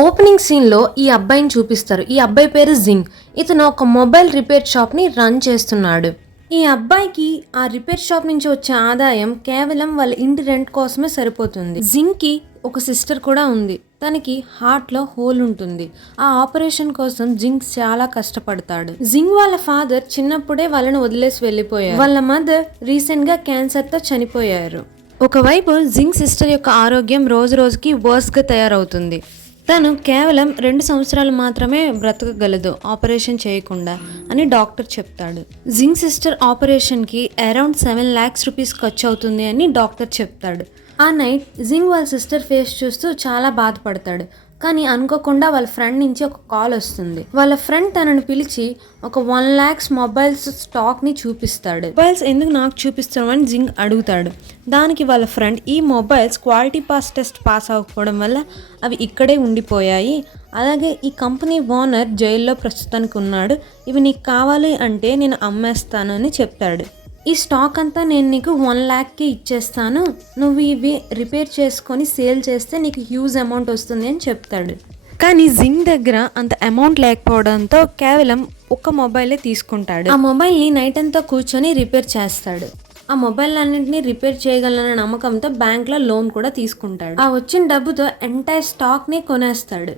Opening సీన్‌లో ఈ అబ్బాయిని చూపిస్తారు. ఈ అబ్బాయి పేరు జింగ్. ఇతను ఒక మొబైల్ రిపేర్ షాప్‌ని రన్ చేస్తున్నాడు. ఈ అబ్బాయికి ఆ రిపేర్ షాప్ నుంచి వచ్చే ఆదాయం కేవలం వాళ్ళ ఇంటి రెంట్ కోసమే సరిపోతుంది. జింగ్‌కి ఒక సిస్టర్ కూడా ఉంది. తనకి హార్ట్‌లో హోల్ ఉంటుంది. ఆ ఆపరేషన్ కోసం జింగ్ చాలా కష్టపడతాడు. జింగ్ వాళ్ళ ఫాదర్ చిన్నప్పుడే వాళ్ళని వదిలేసి వెళ్ళిపోయారు. వాళ్ళ మదర్ రీసెంట్‌గా క్యాన్సర్‌తో చనిపోయారు. ఒకవైపు జింగ్ సిస్టర్ యొక్క ఆరోగ్యం రోజు రోజుకి వర్స్‌గా తయారవుతుంది. తను కేవలం 2 సంవత్సరాలు మాత్రమే బ్రతకగలదు ఆపరేషన్ చేయకుండా అని డాక్టర్ చెప్తాడు. జింగ్ సిస్టర్ ఆపరేషన్కి అరౌండ్ 7 lakhs రూపీస్ ఖర్చు అవుతుంది అని డాక్టర్ చెప్తాడు. ఆ నైట్ జింగ్ వాళ్ళ సిస్టర్ ఫేస్ చూస్తూ చాలా బాధపడతాడు. కానీ అనుకోకుండా వాళ్ళ ఫ్రెండ్ నుంచి ఒక కాల్ వస్తుంది. వాళ్ళ ఫ్రెండ్ తనని పిలిచి ఒక 1 lakhs మొబైల్స్ స్టాక్ని చూపిస్తాడు. మొబైల్స్ ఎందుకు నాకు చూపిస్తావు అని జింగ్ అడుగుతాడు. దానికి వాళ్ళ ఫ్రెండ్ ఈ మొబైల్స్ క్వాలిటీ టెస్ట్ పాస్ అవ్వకపోవడం వల్ల అవి ఇక్కడే ఉండిపోయాయి. అలాగే ఈ కంపెనీ ఓనర్ జైల్లో ప్రస్తుతానికి ఉన్నాడు. ఇవి నీకు కావాలి అంటే నేను అమ్మేస్తాను అని చెప్తాడు. ఈ స్టాక్ అంతా నేను నీకు 1 lakhకి ఇచ్చేస్తాను. నువ్వు ఇవి రిపేర్ చేసుకొని సేల్ చేస్తే నీకు హ్యూజ్ అమౌంట్ వస్తుంది అని చెప్తాడు. కానీ జింగ్ దగ్గర అంత అమౌంట్ లేకపోవడంతో కేవలం ఒక మొబైలే తీసుకుంటాడు. ఆ మొబైల్ని నైట్ అంతా కూర్చొని రిపేర్ చేస్తాడు. ఆ మొబైల్ అన్నింటినీ రిపేర్ చేయగలనన్న నమ్మకంతో బ్యాంక్లో లోన్ కూడా తీసుకుంటాడు. ఆ వచ్చిన డబ్బుతో ఎంటైర్ స్టాక్ని కొనేస్తాడు.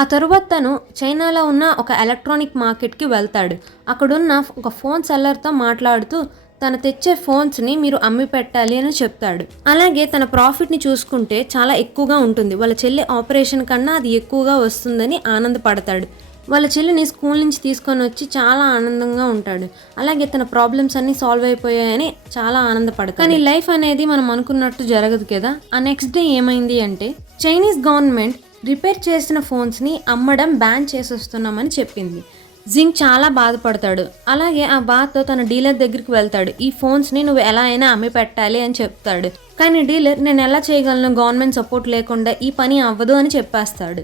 ఆ తరువాత తను చైనాలో ఉన్న ఒక ఎలక్ట్రానిక్ మార్కెట్కి వెళ్తాడు. అక్కడున్న ఒక ఫోన్ సెల్లర్తో మాట్లాడుతూ తను తెచ్చే ఫోన్స్ని మీరు అమ్మి పెట్టాలి అని చెప్తాడు. అలాగే తన ప్రాఫిట్ని చూసుకుంటే చాలా ఎక్కువగా ఉంటుంది. వాళ్ళ చెల్లి ఆపరేషన్ కన్నా అది ఎక్కువగా వస్తుందని ఆనందపడతాడు. వాళ్ళ చెల్లిని స్కూల్ నుంచి తీసుకొని వచ్చి చాలా ఆనందంగా ఉంటాడు. అలాగే తన ప్రాబ్లమ్స్ అన్నీ సాల్వ్ అయిపోయాయని చాలా ఆనందపడతాడు. కానీ లైఫ్ అనేది మనం అనుకున్నట్టు జరగదు కదా. ఆ నెక్స్ట్ డే ఏమైంది అంటే చైనీస్ గవర్నమెంట్ రిపేర్ చేసిన ఫోన్స్ని అమ్మడం బ్యాన్ చేసేస్తున్నామని చెప్పింది. జింగ్ చాలా బాధపడతాడు. అలాగే ఆ బాధతో తన డీలర్ దగ్గరికి వెళ్తాడు. ఈ ఫోన్స్ని నువ్వు ఎలా అయినా అమ్మి పెట్టాలి అని చెప్తాడు. కానీ డీలర్ నేను ఎలా చేయగలను, గవర్నమెంట్ సపోర్ట్ లేకుండా ఈ పని అవ్వదు అని చెప్పేస్తాడు.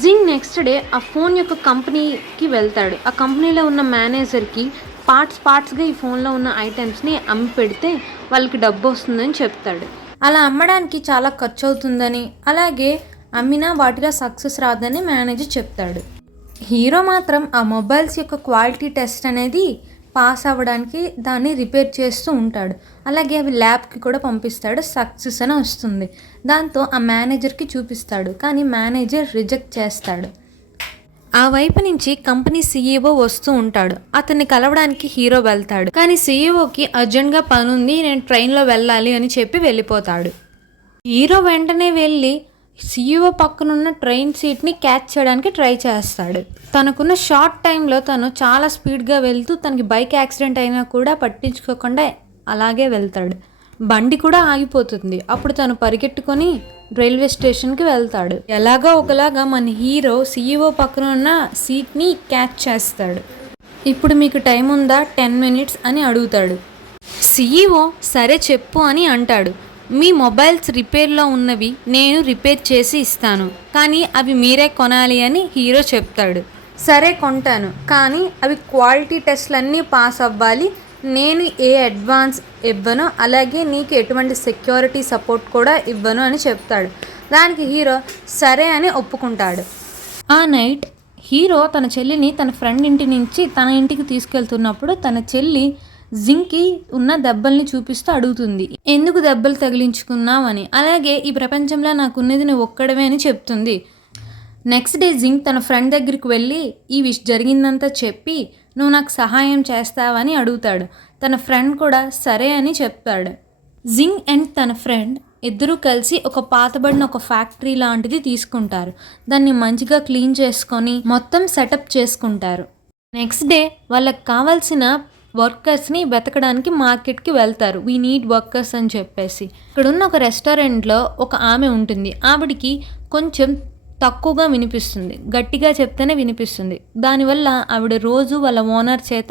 జింగ్ నెక్స్ట్ డే ఆ ఫోన్ యొక్క కంపెనీకి వెళ్తాడు. ఆ కంపెనీలో ఉన్న మేనేజర్కి పార్ట్స్గా ఈ ఫోన్లో ఉన్న ఐటమ్స్ని అమ్మి పెడితే వాళ్ళకి డబ్బు వస్తుందని చెప్తాడు. అలా అమ్మడానికి చాలా ఖర్చు అవుతుందని, అలాగే అమ్మినా వాటిలో సక్సెస్ రాదని మేనేజర్ చెప్తాడు. హీరో మాత్రం ఆ మొబైల్స్ యొక్క క్వాలిటీ టెస్ట్ అనేది పాస్ అవ్వడానికి దాన్ని రిపేర్ చేస్తూ ఉంటాడు. అలాగే అవి ల్యాబ్కి కూడా పంపిస్తాడు. సక్సెస్ అని వస్తుంది. దాంతో ఆ మేనేజర్కి చూపిస్తాడు. కానీ మేనేజర్ రిజెక్ట్ చేస్తాడు. ఆ వైపు నుంచి కంపెనీ సీఈఓ వస్తూ ఉంటాడు. అతన్ని కలవడానికి హీరో వెళ్తాడు. కానీ సీఈఓకి అర్జెంట్గా పని ఉంది, నేను ట్రైన్లో వెళ్ళాలి అని చెప్పి వెళ్ళిపోతాడు. హీరో వెంటనే వెళ్ళి సీఈఓ పక్కనున్న ట్రైన్ సీట్ని క్యాచ్ చేయడానికి ట్రై చేస్తాడు. తనకున్న షార్ట్ టైంలో తను చాలా స్పీడ్గా వెళ్తూ తనకి బైక్ యాక్సిడెంట్ అయినా కూడా పట్టించుకోకుండా అలాగే వెళ్తాడు. బండి కూడా ఆగిపోతుంది. అప్పుడు తను పరిగెట్టుకొని రైల్వే స్టేషన్కి వెళ్తాడు. ఎలాగో ఒకలాగా మన హీరో సీఈఓ పక్కన ఉన్న సీట్ని క్యాచ్ చేస్తాడు. ఇప్పుడు మీకు టైం ఉందా, 10 minutes అని అడుగుతాడు. సీఈఓ సరే చెప్పు అని అంటాడు. మీ మొబైల్స్ రిపేర్లో ఉన్నవి నేను రిపేర్ చేసి ఇస్తాను, కానీ అవి మీరే కొనాలి అని హీరో చెప్తాడు. సరే కొంటాను, కానీ అవి క్వాలిటీ టెస్ట్లన్నీ పాస్ అవ్వాలి. నేను ఏ అడ్వాన్స్ ఇవ్వను, అలాగే నీకు ఎటువంటి సెక్యూరిటీ సపోర్ట్ కూడా ఇవ్వను అని చెప్తాడు. దానికి హీరో సరే అని ఒప్పుకుంటాడు. ఆ నైట్ హీరో తన చెల్లిని తన ఫ్రెండ్ ఇంటి నుంచి తన ఇంటికి తీసుకెళ్తున్నప్పుడు తన చెల్లి జింగ్కి ఉన్న దెబ్బల్ని చూపిస్తూ అడుగుతుంది, ఎందుకు దెబ్బలు తగిలించుకున్నావు అని. అలాగే ఈ ప్రపంచంలో నాకు ఉన్నది నువ్వు ఒక్కడమే అని చెప్తుంది. నెక్స్ట్ డే జింగ్ తన ఫ్రెండ్ దగ్గరికి వెళ్ళి ఈ జరిగిందంతా చెప్పి నువ్వు నాకు సహాయం చేస్తావని అడుగుతాడు. తన ఫ్రెండ్ కూడా సరే అని చెప్తాడు. జింగ్ అండ్ తన ఫ్రెండ్ ఇద్దరూ కలిసి ఒక పాతబడిన ఒక ఫ్యాక్టరీ లాంటిది తీసుకుంటారు. దాన్ని మంచిగా క్లీన్ చేసుకొని మొత్తం సెటప్ చేసుకుంటారు. నెక్స్ట్ డే వాళ్ళకి కావాల్సిన వర్కర్స్ని వెతకడానికి మార్కెట్కి వెళ్తారు. వీ నీడ్ వర్కర్స్ అని చెప్పేసి. ఇక్కడున్న ఒక రెస్టారెంట్లో ఒక ఆమె ఉంటుంది. ఆవిడికి కొంచెం తక్కువగా వినిపిస్తుంది, గట్టిగా చెప్తేనే వినిపిస్తుంది. దానివల్ల ఆవిడ రోజు వాళ్ళ ఓనర్ చేత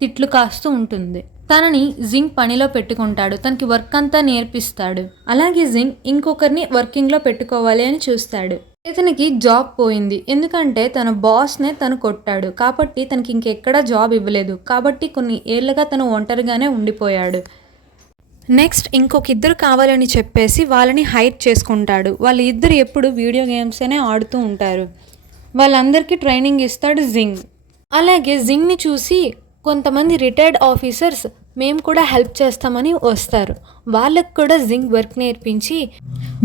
తిట్లు కాస్తూ ఉంటుంది. తనని జింగ్ పనిలో పెట్టుకుంటాడు. తనకి వర్క్ అంతా నేర్పిస్తాడు. అలాగే జింగ్ ఇంకొకరిని వర్కింగ్లో పెట్టుకోవాలి అని చూస్తాడు. ఇతనికి జాబ్ పోయింది. ఎందుకంటే తన బాస్నే తను కొట్టాడు. కాబట్టి తనకి ఇంకెక్కడా జాబ్ ఇవ్వలేదు. కాబట్టి కొన్ని ఏళ్ళగా తను ఒంటరిగానే ఉండిపోయాడు. నెక్స్ట్ ఇంకొక ఇద్దరు కావాలని చెప్పేసి వాళ్ళని హైర్ చేసుకుంటాడు. వాళ్ళ ఇద్దరు ఎప్పుడు వీడియో గేమ్సేనే ఆడుతూ ఉంటారు. వాళ్ళందరికీ ట్రైనింగ్ ఇస్తాడు జింగ్. అలాగే జింగ్ని చూసి కొంతమంది రిటైర్డ్ ఆఫీసర్స్ మేము కూడా హెల్ప్ చేస్తామని వస్తారు. వాళ్ళకు కూడా జింగ్ వర్క్ నేర్పించి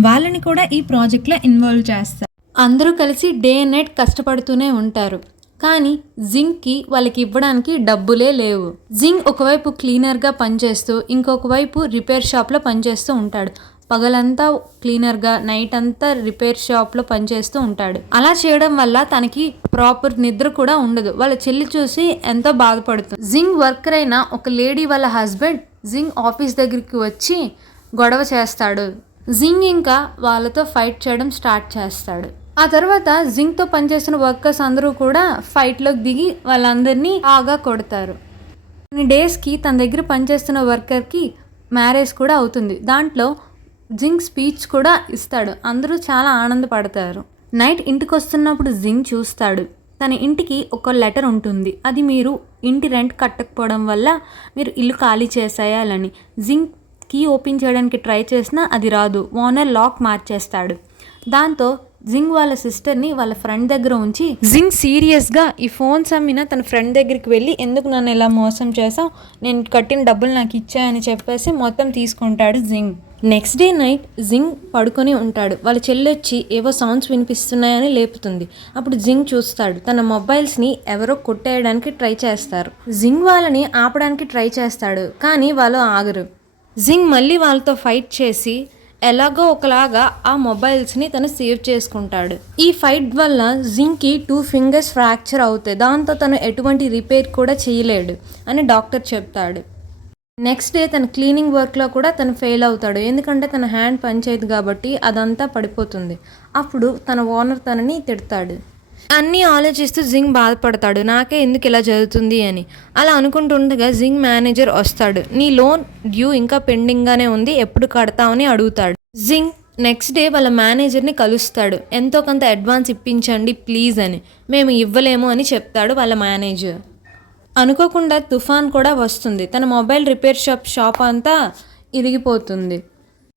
వాళ్ళని కూడా ఈ ప్రాజెక్ట్లో ఇన్వాల్వ్ చేస్తారు. అందరూ కలిసి డే అండ్ నైట్ కష్టపడుతూనే ఉంటారు. కానీ జింగ్కి వాళ్ళకి ఇవ్వడానికి డబ్బులే లేవు. జింగ్ ఒకవైపు క్లీనర్గా పనిచేస్తూ ఇంకొక వైపు రిపేర్ షాప్లో పనిచేస్తూ ఉంటాడు. పగలంతా క్లీనర్గా, నైట్ అంతా రిపేర్ షాప్లో పనిచేస్తూ ఉంటాడు. అలా చేయడం వల్ల తనకి ప్రాపర్ నిద్ర కూడా ఉండదు. వాళ్ళ చెల్లి చూసి ఎంతో బాధపడుతుంది. జింగ్ వర్కర్ అయిన ఒక లేడీ వాళ్ళ హస్బెండ్ జింగ్ ఆఫీస్ దగ్గరికి వచ్చి గొడవ చేస్తాడు. జింగ్ ఇంకా వాళ్ళతో ఫైట్ చేయడం స్టార్ట్ చేస్తాడు. ఆ తర్వాత జింగ్తో పనిచేస్తున్న వర్కర్స్ అందరూ కూడా ఫైట్లోకి దిగి వాళ్ళందరినీ బాగా కొడతారు. కొన్ని డేస్కి తన దగ్గర పనిచేస్తున్న వర్కర్కి మ్యారేజ్ కూడా అవుతుంది. దాంట్లో జింగ్ స్పీచ్ కూడా ఇస్తాడు. అందరూ చాలా ఆనందపడతారు. నైట్ ఇంటికి వస్తున్నప్పుడు జింగ్ చూస్తాడు. తన ఇంటికి ఒక లెటర్ ఉంటుంది. అది మీరు ఇంటి రెంట్ కట్టకపోవడం వల్ల మీరు ఇల్లు ఖాళీ చేసేయాలని. జింగ్ కీ ఓపెన్ చేయడానికి ట్రై చేసినా అది రాదు. ఓనర్ లాక్ మార్చేస్తాడు. దాంతో జింగ్ వాళ్ళ సిస్టర్ని వాళ్ళ ఫ్రెండ్ దగ్గర ఉంచి జింగ్ సీరియస్గా ఈ ఫోన్స్ అమ్మిన తన ఫ్రెండ్ దగ్గరికి వెళ్ళి ఎందుకు నన్ను ఇలా మోసం చేసావు, నేను కట్టిన డబ్బులు నాకు ఇచ్చాయని చెప్పేసి మొత్తం తీసుకుంటాడు జింగ్. నెక్స్ట్ డే నైట్ జింగ్ పడుకొని ఉంటాడు. వాళ్ళ చెల్లి వచ్చి ఏవో సౌండ్స్ వినిపిస్తున్నాయని లేపుతుంది. అప్పుడు జింగ్ చూస్తాడు. తన మొబైల్స్ని ఎవరో కొట్టేయడానికి ట్రై చేస్తారు. జింగ్ వాళ్ళని ఆపడానికి ట్రై చేస్తాడు. కానీ వాళ్ళు ఆగరు. జింగ్ మళ్ళీ వాళ్ళతో ఫైట్ చేసి ఎలాగో ఒకలాగా ఆ మొబైల్స్ని తను సేవ్ చేసుకుంటాడు. ఈ ఫైట్ వల్ల జింగ్కి 2 ఫింగర్స్ ఫ్రాక్చర్ అవుతాయి. దాంతో తను ఎటువంటి రిపేర్ కూడా చేయలేడు అని డాక్టర్ చెప్తాడు. నెక్స్ట్ డే తన క్లీనింగ్ వర్క్లో కూడా తను ఫెయిల్ అవుతాడు. ఎందుకంటే తన హ్యాండ్ పనిచేయదు కాబట్టి అదంతా పడిపోతుంది. అప్పుడు తన ఓనర్ తనని తిడతాడు. అన్నీ ఆలోచిస్తూ జింగ్ బాధపడతాడు. నాకే ఎందుకు ఇలా జరుగుతుంది అని. అలా అనుకుంటుండగా జింగ్ మేనేజర్ వస్తాడు. నీ లోన్ డ్యూ ఇంకా పెండింగ్గానే ఉంది, ఎప్పుడు కడతావని అడుగుతాడు. జింగ్ నెక్స్ట్ డే వాళ్ళ మేనేజర్ని కలుస్తాడు. ఎంతో కొంత అడ్వాన్స్ ఇప్పించండి ప్లీజ్ అని. మేము ఇవ్వలేము అని చెప్తాడు వాళ్ళ మేనేజర్. అనుకోకుండా తుఫాన్ కూడా వస్తుంది. తన మొబైల్ రిపేర్ షాప్ అంతా ఇరిగిపోతుంది.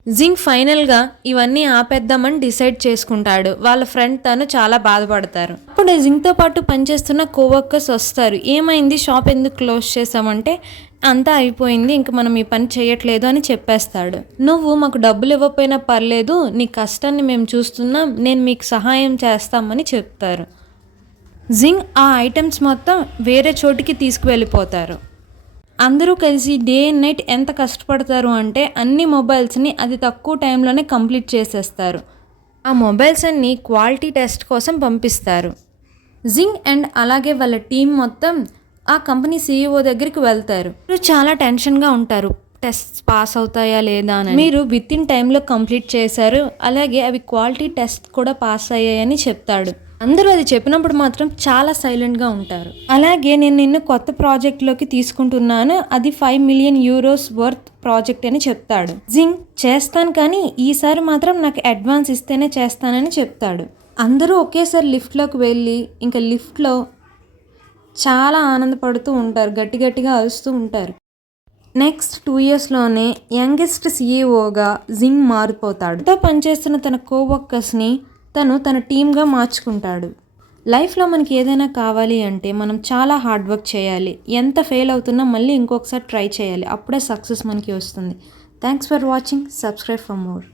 జింగ్ ఫైనల్గా ఇవన్నీ ఆపేద్దామని డిసైడ్ చేసుకుంటాడు. వాళ్ళ ఫ్రెండ్ తను చాలా బాధపడతారు. అప్పుడు జింగ్తో పాటు పనిచేస్తున్న కోవర్కర్స్ వస్తారు. ఏమైంది, షాప్ ఎందుకు క్లోజ్ చేసామంటే అంతా అయిపోయింది, ఇంక మనం ఈ పని చేయట్లేదు అని చెప్పేస్తాడు. నువ్వు మాకు డబ్బులు ఇవ్వకపోయినా పర్లేదు, నీ కష్టాన్ని మేము చూస్తున్నాం, నేను మీకు సహాయం చేస్తామని చెప్తారు. జింగ్ ఆ ఐటమ్స్ మొత్తం వేరే చోటికి తీసుకువెళ్ళిపోతారు. అందరూ కలిసి డే అండ్ నైట్ ఎంత కష్టపడతారు అంటే అన్ని మొబైల్స్ని అతి తక్కువ టైంలోనే కంప్లీట్ చేసేస్తారు. ఆ మొబైల్స్ అన్ని క్వాలిటీ టెస్ట్ కోసం పంపిస్తారు. జింగ్ అండ్ అలాగే వాళ్ళ టీం మొత్తం ఆ కంపెనీ CEO దగ్గరికి వెళ్తారు. మీరు చాలా టెన్షన్గా ఉంటారు. టెస్ట్ పాస్ అవుతాయా లేదా అని. మీరు విత్ ఇన్ టైంలో కంప్లీట్ చేశారు, అలాగే అవి క్వాలిటీ టెస్ట్ కూడా పాస్ అయ్యాయని చెప్తాడు. అందరూ అది చెప్పినప్పుడు మాత్రం చాలా సైలెంట్గా ఉంటారు. అలాగే నేను నిన్ను కొత్త ప్రాజెక్ట్లోకి తీసుకుంటున్నాను, అది 5 మిలియన్ యూరోస్ వర్త్ ప్రాజెక్ట్ అని చెప్తాడు. జింగ్ చేస్తాను కానీ ఈసారి మాత్రం నాకు అడ్వాన్స్ ఇస్తేనే చేస్తానని చెప్తాడు. అందరూ ఒకేసారి లిఫ్ట్లోకి వెళ్ళి ఇంకా లిఫ్ట్లో చాలా ఆనందపడుతూ ఉంటారు, గట్టిగా అరుస్తూ ఉంటారు. నెక్స్ట్ 2 ఇయర్స్లోనే యంగెస్ట్ CEOగా జింగ్ మారిపోతాడు. తో పనిచేస్తున్న తన కోవర్కర్స్ని తన టీమ్గా మార్చుకుంటాడు. లైఫ్లో మనకి ఏదైనా కావాలి అంటే మనం చాలా హార్డ్ వర్క్ చేయాలి. ఎంత ఫెయిల్ అవుతున్నా మళ్ళీ ఇంకొకసారి ట్రై చేయాలి. అప్పుడే సక్సెస్ మనకి వస్తుంది. Thanks for watching. Subscribe for more.